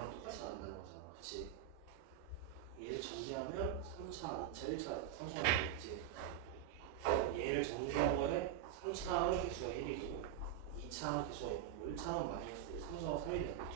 얘랑 똑같이 나온다는 거잖아. 그치? 얘를 정리하면 3차, 2차, 1차 상수가 되겠지. 얘를 정리한 거에 3차 개수가 1이고 2차 개수가 1이고 1차는 마이너스 상수가 3이 되겠죠.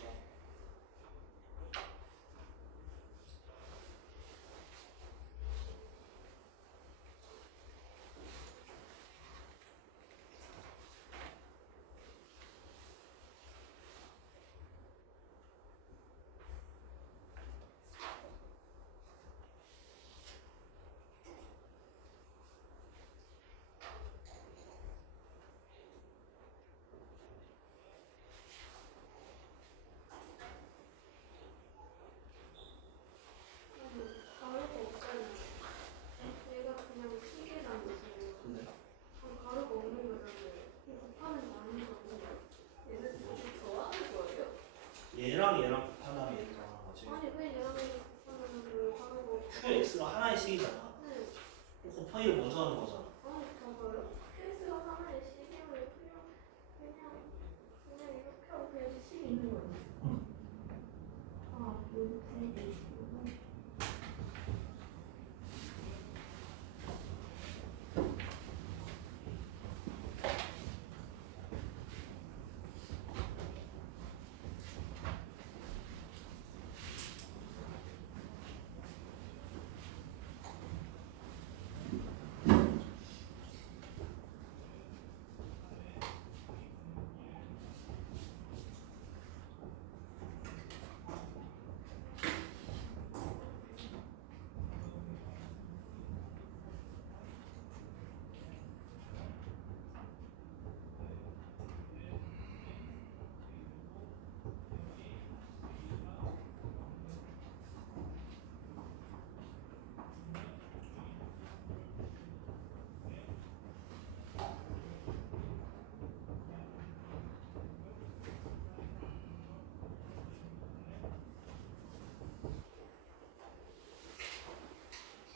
얘랑 얘랑 곱하면 얘를 정하는 거지. 아니 왜 얘랑 곱하면 그 가로고 QX가 하나의 식이잖아. 네. 곱하기를 먼저 하는 거잖아. 아니 봐봐요. QX가 하나의 식이면 그냥 이렇게 하고 그냥 식이 있는 거예요. 응. 아 이렇게.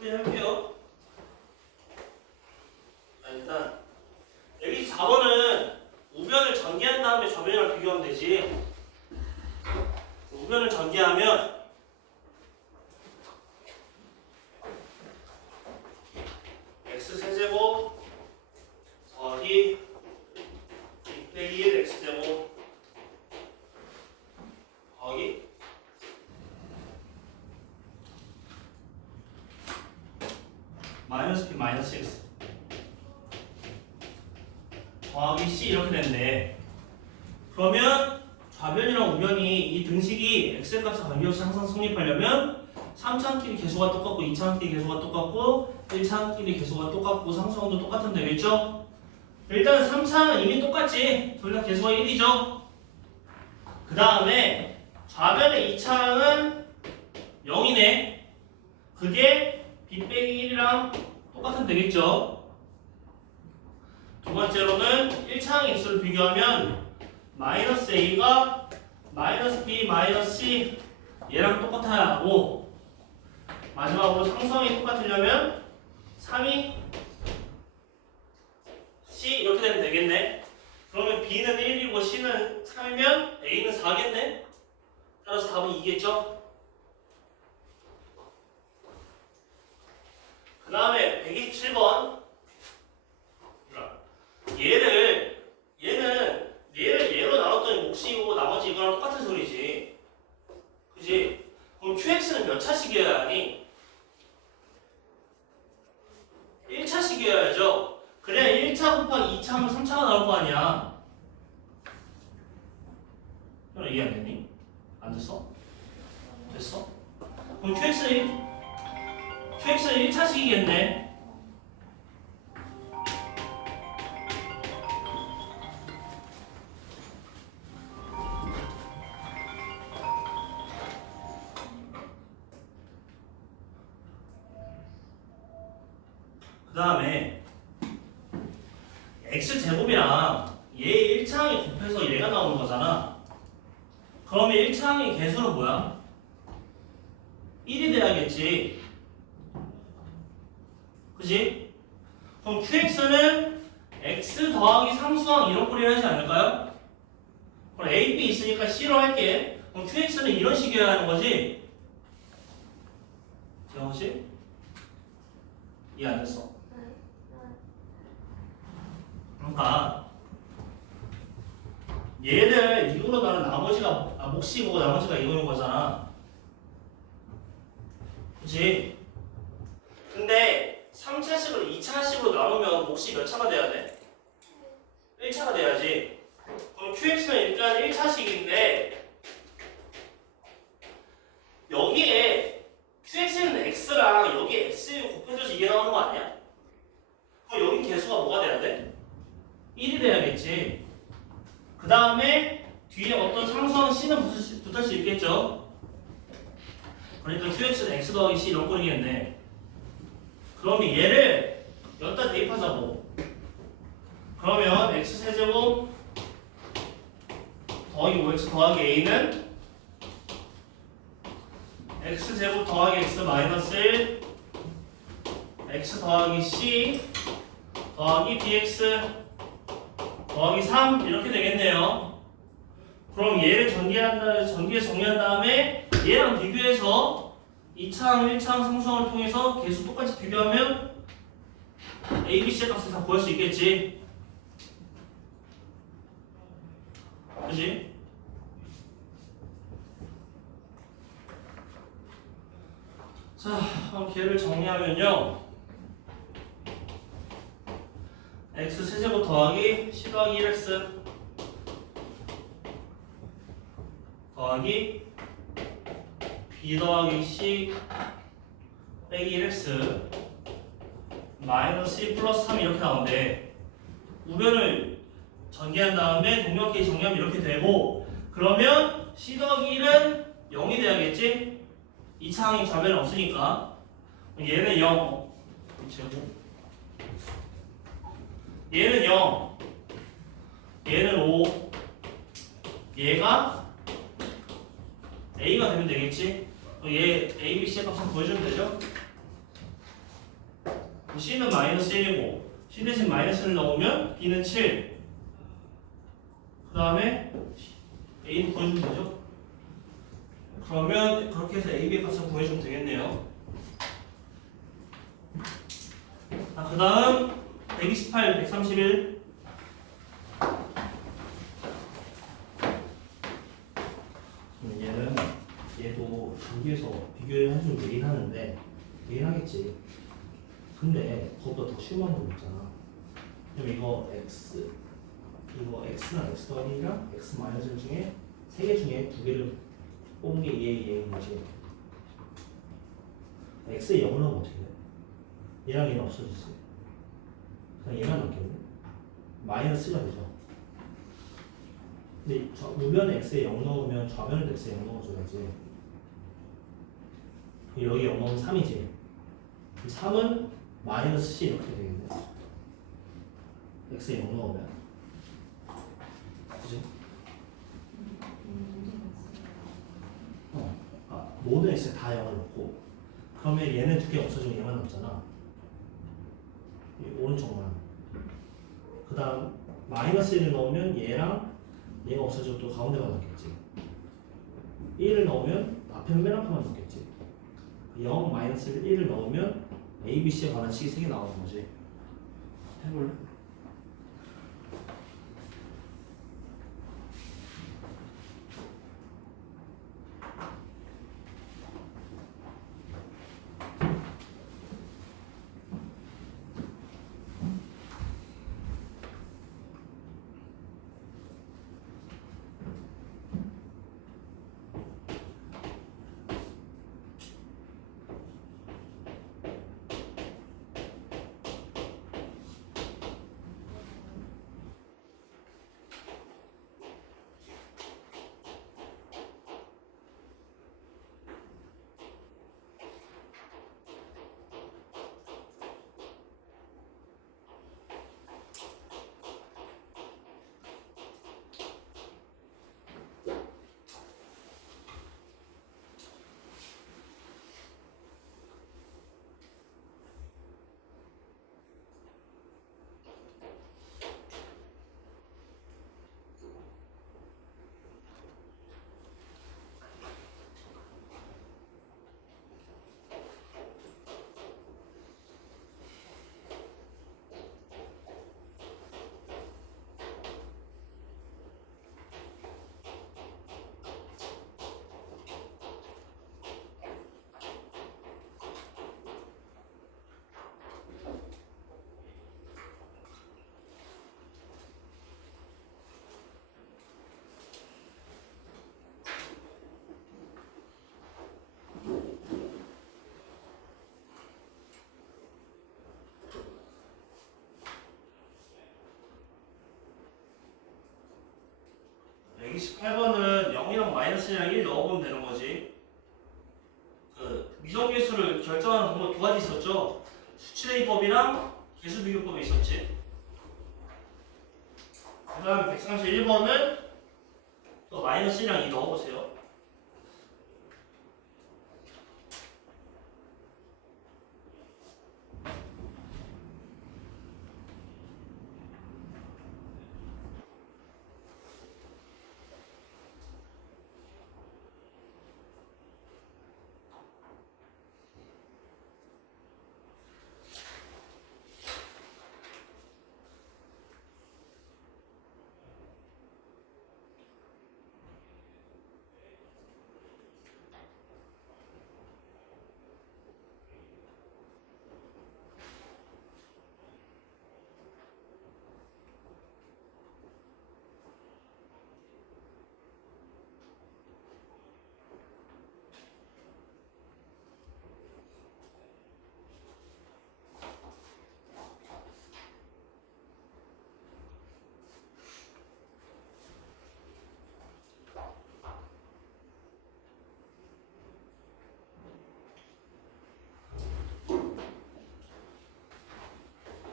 할게요. 일단 여기 4번은 우변을 전개한 다음에 저변이랑 비교하면 되지. 우변을 전개하면 x세제곱 더하기 2 빼기 1 x제곱 더하기 마이너스 b 마이너스 x 더하기 c 이렇게 됐네. 그러면 좌변이랑 우변이 이 등식이 x의 값에 관계없이 항상 성립하려면 3차끼리 개수가 똑같고 2차끼리 개수가 똑같고 1차끼리 개수가 똑같고 상수항도 똑같으면 되겠죠? 일단 3차는 이미 똑같지. 둘 다 개수가 1이죠. 그 다음에 좌변의 2차는 0이네. 그게 b 빼기 1이랑 똑같으면 되겠죠. 두 번째로는 1차항의 개수를 비교하면 마이너스 a가 마이너스 b 마이너스 c 얘랑 똑같아야 하고, 마지막으로 상수항이 똑같으려면 3이 c 이렇게 되면 되겠네. 그러면 b는 1이고 c는 3이면 a는 4겠네. 따라서 답은 2겠죠. 그 다음에 127번. 얘는 얘로 나눴더니 몫이 오고 나머지 이거랑 똑같은 소리지. 그지? 그럼 QX는 몇 차식이어야 하니? 1차식이어야죠. 그래야 1차 곱하기 2차 하면 3차가 나올 거 아니야. 형 이해 안 됐니? 안 됐어? 됐어? 그럼 QX는 1차식이겠네. 그 다음에 x제곱이랑 얘 1차항이 곱해서 얘가 나오는 거잖아. 그러면 1차항의 개수는 뭐야? 1이 돼야겠지. 그지? 그럼 qx는 x 더하기 상수항 이런 꼴이 하지 않을까요? 그럼 a, b 있으니까 c로 할게. 그럼 그럼 QX는 이런 식이어야 하는 거지? 재영 씨? 이해 안 됐어? 네. 그러니까 얘를 이거로 나는 나머지가 몫이 이거고 나머지가 이거인 거잖아. 그치? 근데 3차식을 2차식으로 나누면 몫이 몇 차가 돼야 돼? 1차가 돼야지. 그럼 QX는 일단 1차식인데 여기에 QX는 X랑 여기에 X 곱해져서 이게 나오는 거 아니야? 그럼 여기 개수가 뭐가 돼야 돼? 1이 돼야겠지. 그 다음에 뒤에 어떤 상수항 C는 붙을 수 있겠죠? 그러니까 QX는 X 더하기 C 이런 꼴이겠네. 그러면 얘를 여기다 대입하자고. 그러면 X세제곱 더하기 5X 더하기 A는 X제곱 더하기 X 마이너스 1 X 더하기 C 더하기 BX 더하기 3 이렇게 되겠네요. 그럼 얘를 전기에 정리한 다음에 얘랑 비교해서 2차항, 1차항 상수항을 통해서 계수 똑같이 비교하면 A, B, C의 값을 다 구할 수 있겠지. 그치? 자, 그럼 걔를 정리하면요. X 세제곱 더하기 C 더하기 1X 더하기 B 더하기 C 빼기 1X 마이너스 C 플러스 3 이렇게 나오는데 우변을 전개한 다음에 동력끼리 정리하면 이렇게 되고 그러면 C 더하기 1은 0이 돼야겠지? 2차항이 좌변은 없으니까 얘는 0 제곱 얘는 0 얘는 5 얘가 A가 되면 되겠지? 얘 A, B, C의 값을 구해주면 되죠? C는 마이너스 1이고 C 대신 마이너스를 넣으면 B는 7 그 다음에 A도 구해주면 되죠? 그러면 그렇게 해서 A, B의 값을 구해주면 되겠네요. 그 다음 128, 131 얘는 얘도 전기에서 비교를 해주면 매일 하는데 매일 하겠지. 근데 그것보다 더 쉬운 방법이 있잖아. 그럼 이거 X랑 X 더하기랑 X 마이너스 중에 3개 중에 2개를 뽑은 게 얘인 거지. X에 0을 넣으면 어떻게 돼? 얘랑 얘는 없어지지. 그냥 얘만 남겠네. 마이너스가 되죠. 근데 우변에 X에 0 넣으면 좌변에도 X에 0 넣어줘야지. 여기 0 넣으면 3이지. 3은 마이너스 C 이렇게 되겠네. X에 0 넣으면. 그지? 모든 X에 다 0을 넣고 그러면 얘는 2개 없어지면 얘만 남잖아. 오른쪽만. 그 다음 마이너스 1을 넣으면 얘랑 얘가 없어지고 또 가운데만 남겠지. 1을 넣으면 앞에 맨 앞에만 남겠지. 0, 마이너스 1을 넣으면 A, B, C에 관한 식이 3개 나오는 거지. 해볼래? 128번은 0이랑 마이너스랑 1 넣어보면 되는 거지. 그 미정계수를 결정하는 방법 두 가지 있었죠. 수치대입법이랑 개수비교법이 있었지. 그 다음 131번은 또 마이너스 1이랑 2 넣어보세요.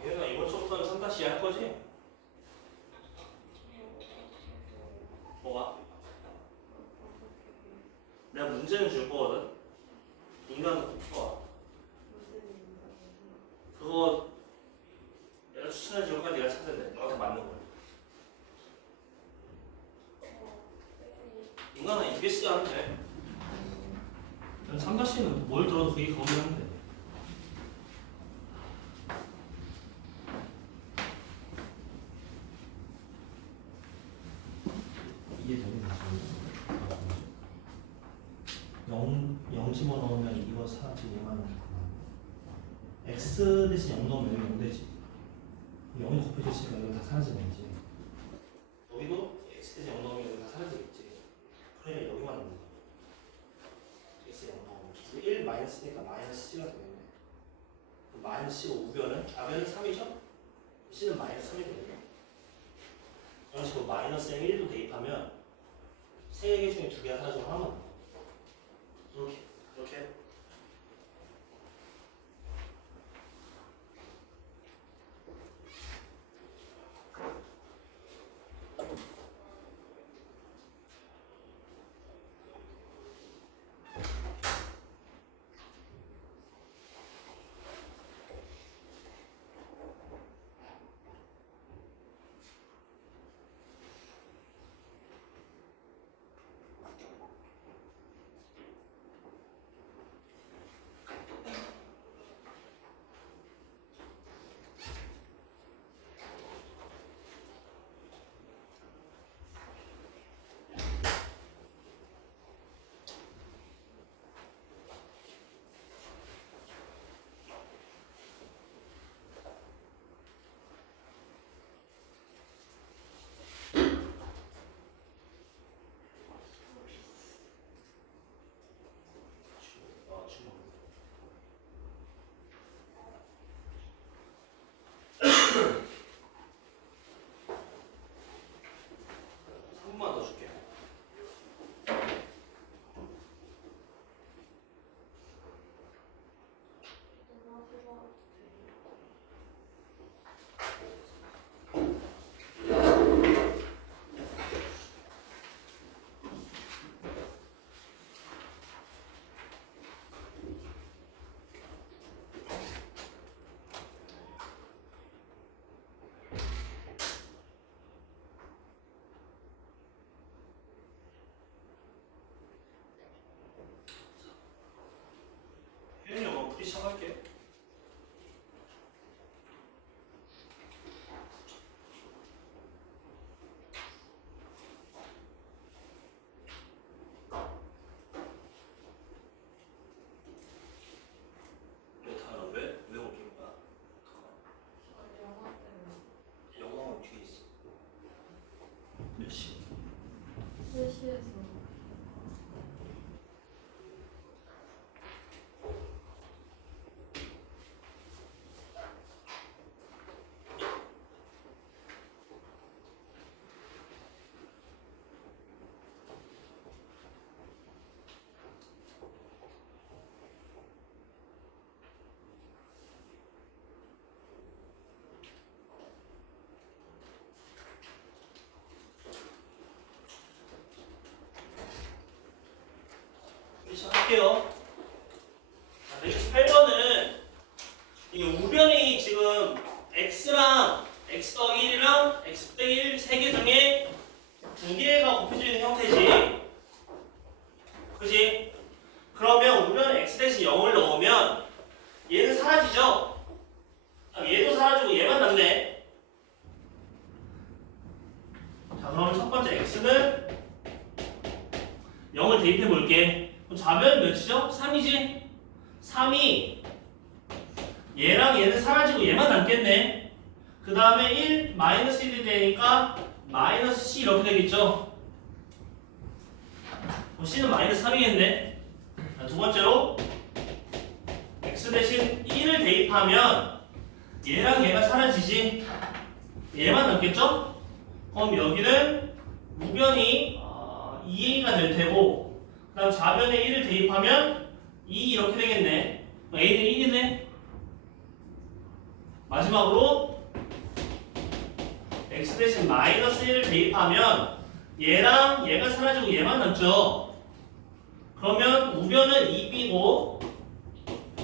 얘가 이번 주부터는 3-2 할 거지? 뭐가? 내가 문제는 줄 거거든? 인간도 꼭 풀어. 그거 내가 추천해 줄 거야. 네가 찾아야 돼. 너한테 맞는 거야. 인간은 EBS 하면 돼. 3-는 뭘 들어도 그게 거기하면 돼. 이게 되는 거죠. 0 집어넣으면 이거 4 지금 2만 원. x 대신 0 넣으면 여기 0 되지. 0이 곱해졌으니까 이거 다 사라지는 거지. 여기도 X에서 0 넣으면 여기 다 사라지겠지. 그러니까 여기만 넣는 거야. X에 0 넣으면. 1 마이너스니까 마이너스 C가 되겠네. 마이너스 C가 우변은? 좌변은 3이죠? C는 마이너스 3이 되겠네. 그런 식으로 마이너스에 1도 대입하면 세 개 중에 두 개가 사라지고 하나만 남아. 이렇게. 주먹. 3분만 더 줄게. 혜연이 형 풀이 시작할게. 왜 다른 왜 옮긴 거야? 영어는 뒤에 있어. 몇 시? 3시에서 볼게요. 128번은 이 우변이 지금 x랑 x 더하기 1이랑 x 빼기 1 세 개 중에 두 개가 곱해져 있는 형태지. 그지? 그러면 우변에 x 대신 0을 넣으면 얘는 사라지죠? 얘도 사라지고 얘만 남네. 자, 그러면 첫 번째 x는 0을 대입해 볼게. 그럼 좌변은 몇이죠? 3이지? 3이 얘랑 얘는 사라지고 얘만 남겠네. 그 다음에 1 마이너스 1이 되니까 마이너스 c 이렇게 되겠죠? 그럼 c는 마이너스 3이겠네. 두 번째로 x 대신 1을 대입하면 얘랑 얘가 사라지지. 얘만 남겠죠? 그럼 여기는 우변이 2a가 될 테고, 그 다음 좌변에 1을 대입하면 2 이렇게 되겠네. a는 1이네. 마지막으로 x 대신 마이너스 1을 대입하면 얘랑 얘가 사라지고 얘만 남죠. 그러면 우변은 2b고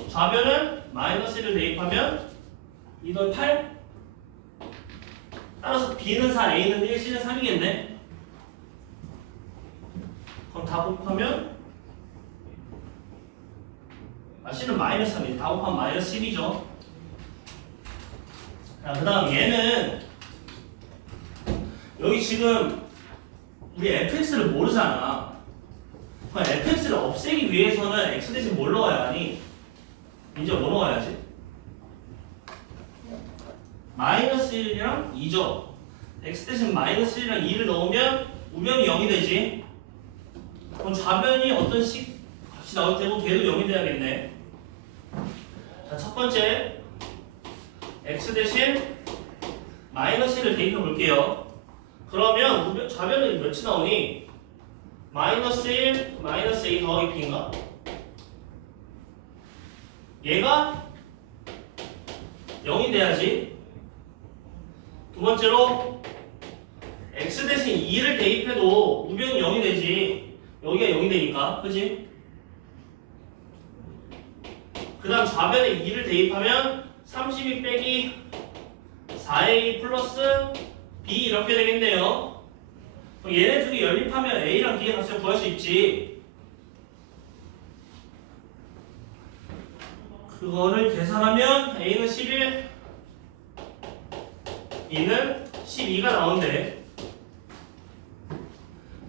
좌변은 마이너스 1을 대입하면 2 더하기 8. 따라서 b는 4, a는 1, c는 3이겠네. 그럼 다 곱하면 c는 마이너스 3이 다 곱하면 마이너스 10이죠. 자, 그 다음 얘는 여기 지금 우리 fx를 모르잖아. 그럼 fx를 없애기 위해서는 x 대신 뭘 넣어야 하니? 이제 뭐 넣어야지? 마이너스 1이랑 2죠. x 대신 마이너스 1이랑 2를 넣으면 우변이 0이 되지. 그럼 좌변이 어떤 식 값이 나올 테고 걔도 0이 돼야겠네. 자, 첫 번째 x 대신 마이너스 1을 대입해 볼게요. 그러면 좌변은 몇이 나오니? 마이너스 1, 마이너스 a 더하기 b인가? 얘가 0이 돼야지. 두 번째로 x 대신 2를 대입해도 우변이 0이 되지. 여기가 0이 되니까, 그지? 그 다음 좌변에 2를 대입하면 32 빼기 4a 플러스 b 이렇게 되겠네요. 그럼 얘네 둘이 연립하면 a랑 b의 값을 구할 수 있지. 그거를 계산하면 a는 11, b는 12가 나온대.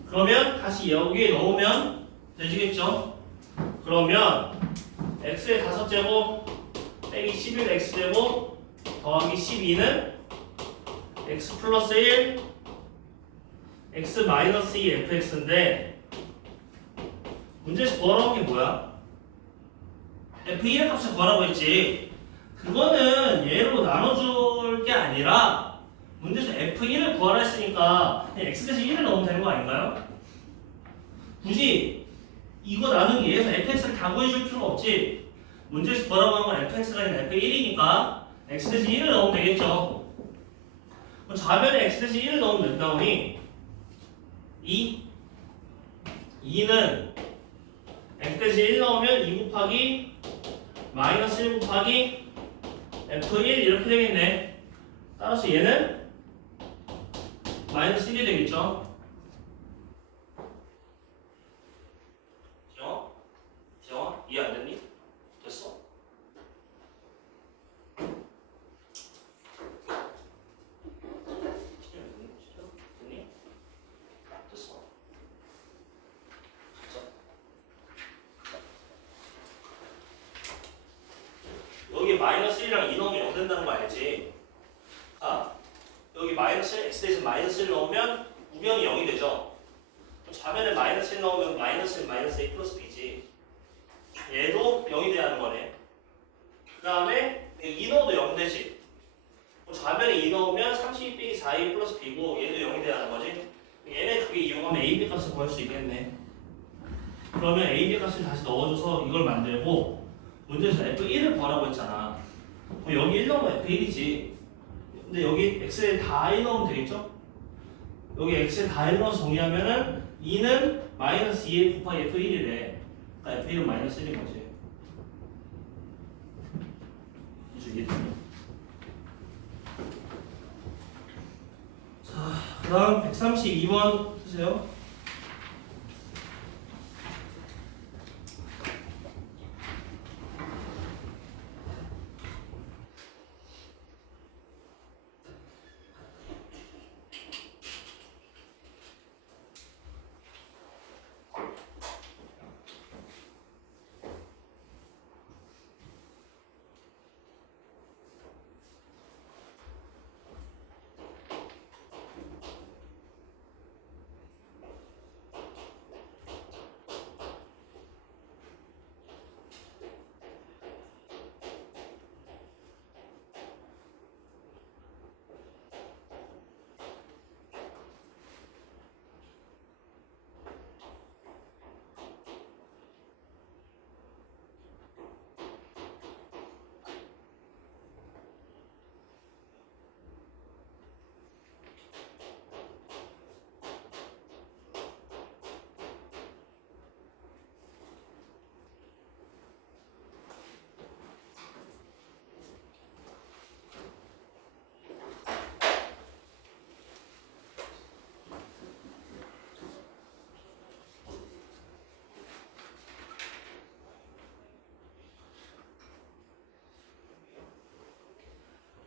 그러면 다시 여기에 넣으면 되시겠죠? 그러면 x의 5제곱 빼기 11x제곱 더하기 12는 x 플러스 1 x 마이너스 2 fx인데 문제에서 구하라고 한 게 뭐야? f1의 값을 구하라고 했지. 그거는 얘로 나눠줄 게 아니라 문제에서 f1을 구하라 했으니까 그냥 x 대신 1을 넣으면 되는 거 아닌가요? 굳이 이거 나누기 위해서 fx를 다 구해줄 필요가 없지. 문제에서 구하라고 한 건 fx가 아니라 f1이니까 x 대신 1을 넣으면 되겠죠. 그럼 좌변에 x 대신 1을 넣으면 몇 나오니? 2. 2는 x 대신 1 넣으면 2 곱하기 마이너스 1 곱하기 f1 이렇게 되겠네. 따라서 얘는 마이너스 1이 되겠죠. 지영아? 이해 안 됐니? 됐어? 됐니? 됐어. 진짜? 여기 마이너스 1이랑 2 넣으면 0 된다는 거 알지? 아, 여기 마이너스 1, x 대신 마이너스 1 넣으면 우변이 0이 되죠? 좌변에 마이너스 1 넣으면 마이너스 1, 마이너스 a 플러스 b지. 얘도 0이 돼야 하는 거네. 그 다음에 2 넣어도 0 되지. 좌변에 2 넣으면 32 빼기 4a 플러스 b고 얘도 0이 돼야 하는 거지. 얘네 그게 이용하면 a, b 값을 구할 수 있겠네. 그러면 a, b 값을 다시 넣어줘서 이걸 만들고 문제에서 f1을 구하라고 했잖아. 그럼 여기 1 넣으면 f1이지. 근데 여기 x에 다 1 넣으면 되겠죠? 여기 x에 다 1 넣어서 정리하면은 2는 마이너스 2a 곱하기 f1이래. 그러니까 F1은 마이너스 1인 거지. 이제 이해되네. 자, 그 다음 132번 쓰세요.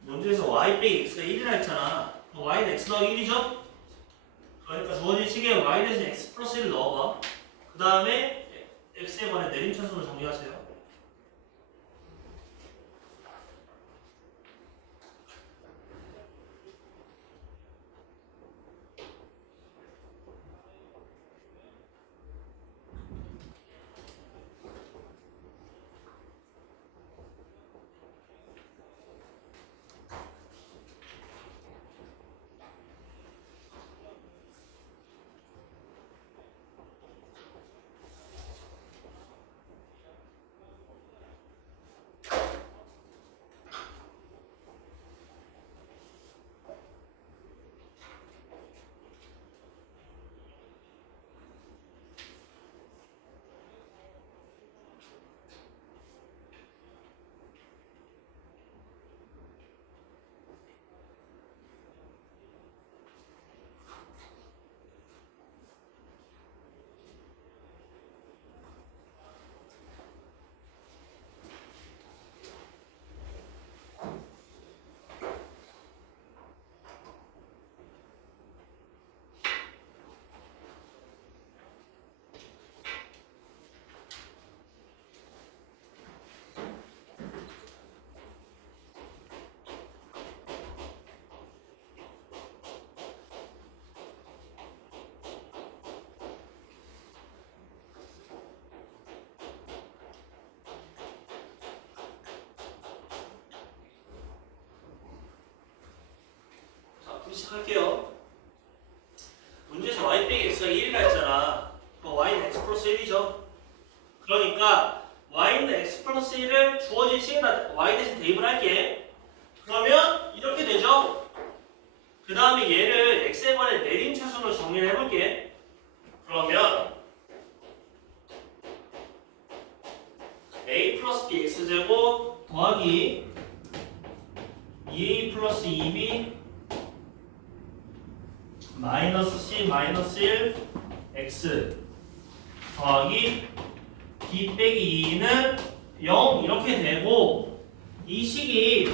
문제에서 y 빼기 x가 1이라 했잖아. y는 x 더하기 1이죠? 그러니까 주어진 식에 y 대신 x 플러스 1을 넣어봐. 그 다음에 x에 관해 내림차순을 정리하세요. 시작할게요. 문제에서 y 빼기 x가 1이라 했잖아. 그럼 y는 x 플러스 1이죠. 그러니까 y는 x 플러스 1을 주어진 식에다 y 대신 대입을 할게. 그러면 이렇게 되죠. 그 다음에 얘를 x에 관해 내림차순으로 정리를 해볼게. 그러면 a 플러스 b x제곱 더하기 2a 플러스 2b 마이너스 c 마이너스 1 x 더하기 b 빼기 2는 0 이렇게 되고, 이 식이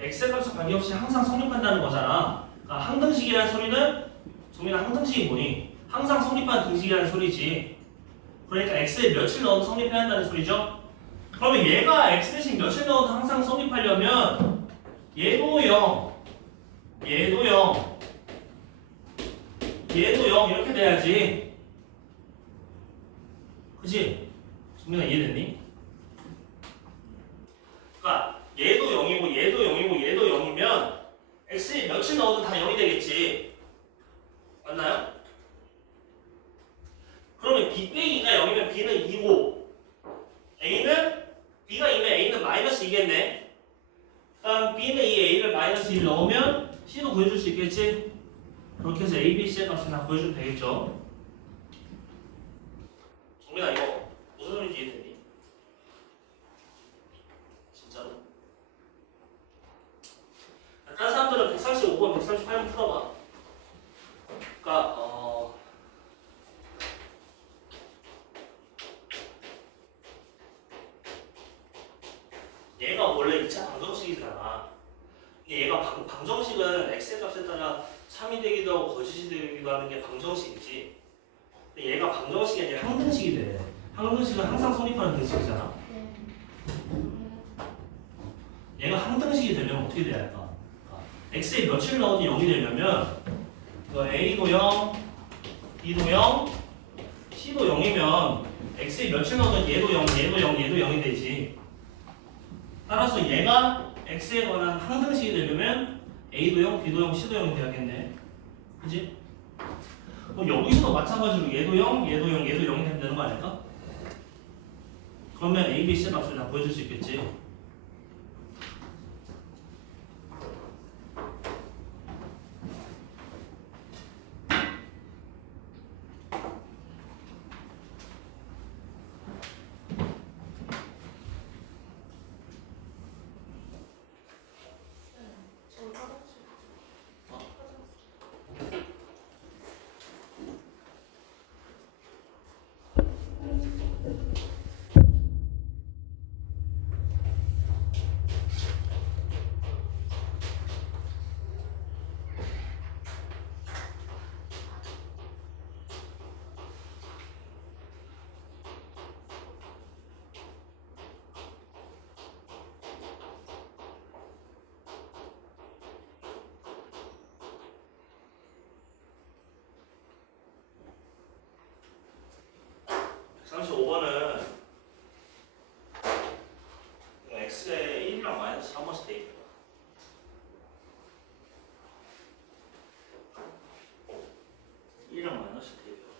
x 값과 관계없이 항상 성립한다는 거잖아. 그러니까 항등식이라는 소리는, 종민아 항등식이 뭐니? 항상 성립하는 등식이라는 소리지. 그러니까 x에 몇을 넣어도 성립해야 한다는 소리죠. 그러면 얘가 x 대신 몇을 넣어도 항상 성립하려면 얘도 0, 얘도 0, 얘도 0 이렇게 돼야지. 그치? 종민아 이해됐니? 그러니까 얘도 0이고 얘도 0이고 얘도 0이면 x에 몇을 넣어도 다 0이 되겠지. 맞나요? 그러면 b 빼기가 0이면 b는 2고 a는 b가 2면 a는 마이너스 2겠네. 그다음 b는 이 a를 마이너스 1 넣으면 c도 구해줄 수 있겠지. 그렇게 해서 a, b, c의 값을 다 구해주면 되겠죠. 종민아 이거 무슨 얘가 원래 2차 방정식이잖아. 얘가 방정식은 x의 값에 따라 3이 되기도 하고 거짓이 되기도 하는 게 방정식이지. 근데 얘가 방정식이 아니라 항등식이 돼. 항등식은 항상 성립하는 등식이잖아. 네. 얘가 항등식이 되면 어떻게 돼야 할까? x의 몇을 넣어도 0이 되려면 이거 a도 0, b도 0, c도 0이면 x의 몇을 넣어도 얘도 0, 얘도 0, 얘도 0이 되지. 따라서 얘가 x에 관한 항등식이 되려면 a도 0, b도 0, c도 0이 돼야겠네. 그치? 그럼 여기서도 마찬가지로 얘도 0, 얘도 0, 얘도 0이 되면 되는 거 아닐까? 그러면 a, b, c 값을 다 보여줄 수 있겠지. 저 화장실. 자, 35번은 x에 1이랑 마이너스 한 번씩 대입해봐. 이랑 마이너스 대입해봐.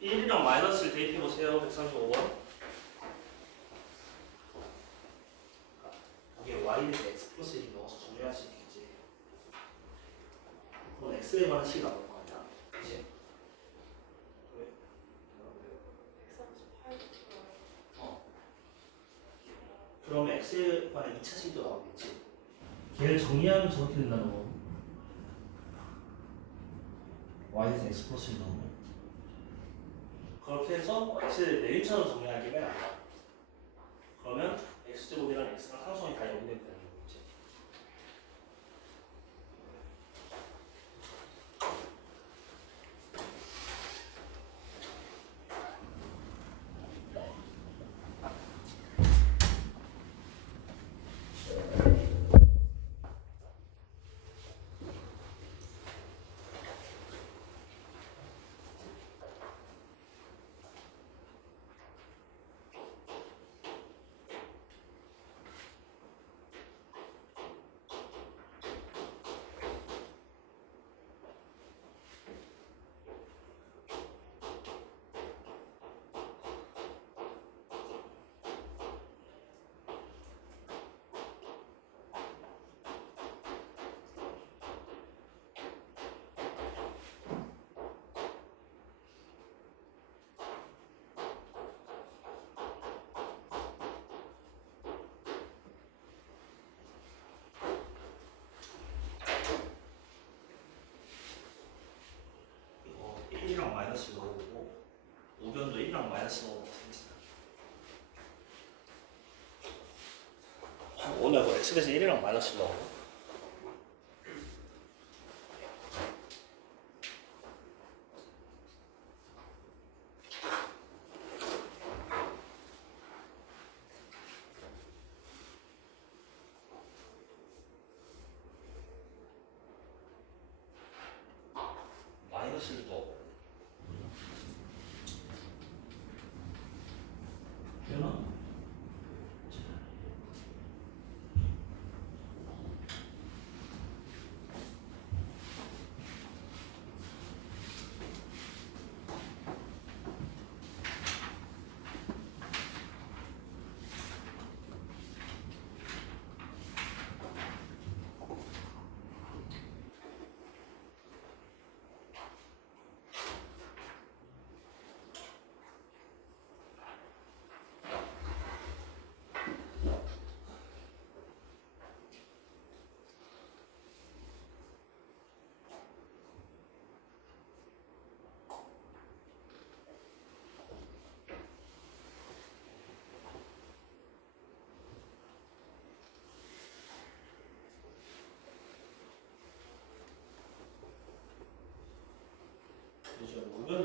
일이랑 마이너스를 대입해보세요. 135번. 여기에 y에 x 플러스 1을 넣어서 정리할 수 있겠지. 그럼 x에 관한 식이 나올 거 아니야. 그치? 왜? 138. 그러면 x에 관한 2차 식도 나오겠지. 걔를 정리하면 저렇게 된다는 거. y에서 x 플러스 1 나오면. 그렇게 해서 x를 내림차로 정리할 기면 안 돼. 그러면 x제곱이랑 x랑 상수항이 다 연결되는 거지. 이거 1이랑 마이너스 넣어보고 우변도 1이랑 마이너스 넣어보고 오늘 그 x 대신 1이랑 마이너스 넣어. 마이너스를 넣어.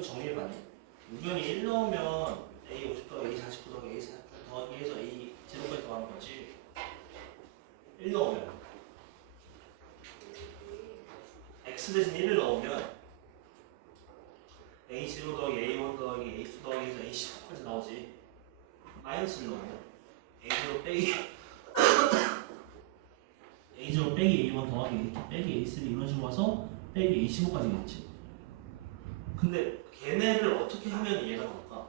정리해봤네. 우변이 1 넣으면 A 50 더하기 A 49 더하기 A 48 더하기 해서 A 제로까지 더하는 거지. 1 넣으면 X 대신 1을 넣으면 A0 더하기 A1 더하기 A2 더하기 해서 A15까지 나오지. 마이너스를 넣으면 A0 빼기 A0 빼기 A1 더하기 A2 빼기 A3 이런 식으로 와서 빼기 A15까지겠지. 근데 걔네를 어떻게 하면 얘가 나올까?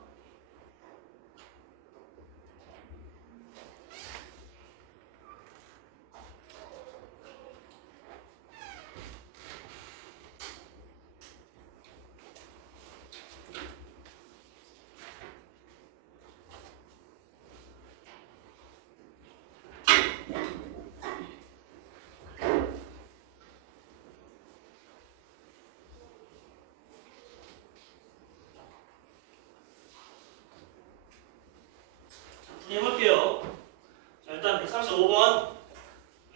해볼게요. 자, 일단 135번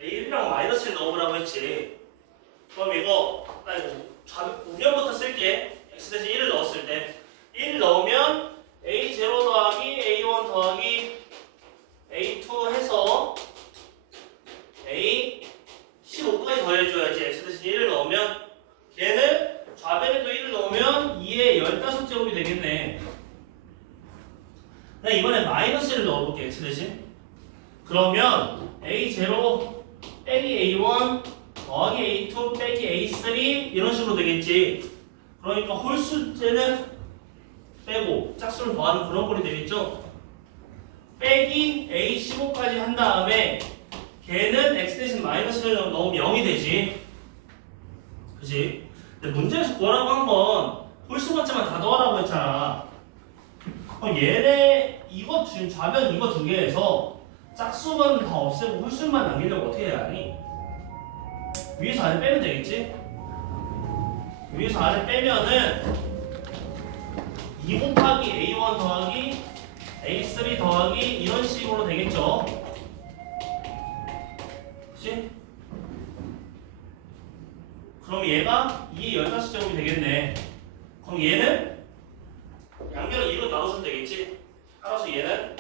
A1이랑 마이너스를 넣어보라고 했지. 그럼 이거 나 이거 우변부터 쓸게. X 대신 1을 넣었을 때 1 넣으면 A0 더하기 A1 더하기 A2 해서 A15까지 더해줘야지. X 대신 1을 넣으면 걔는 좌변에도 1을 넣으면 2의 15제곱이 되겠네. 나 이번에 마이너스를 넣어볼게. X 대신. 그러면 A0 빼기 A1 더하기 A2 빼기 A3 이런 식으로 되겠지. 그러니까 홀수제는 빼고 짝수를 더하는 그런 꼴이 되겠죠. 빼기 A15까지 한 다음에 걔는 X 대신 마이너스를 넣으면 0이 되지. 그치? 근데 문제에서 구하라고 한 건 홀수 번째만 다 더하라고 했잖아. 얘네 이거 지금 좌변 이거 두 개에서 짝수만 다 없애고 홀수만 남기려고 어떻게 해야 하니? 위에서 아래 빼면 되겠지? 위에서 아래 빼면은 2 곱하기 A1 더하기 A3 더하기 이런 식으로 되겠죠? 그치? 그럼 얘가 2의 15제곱이 되겠네. 그럼 얘는 양변을 2로 나눠주면 되겠지? 따라서 얘는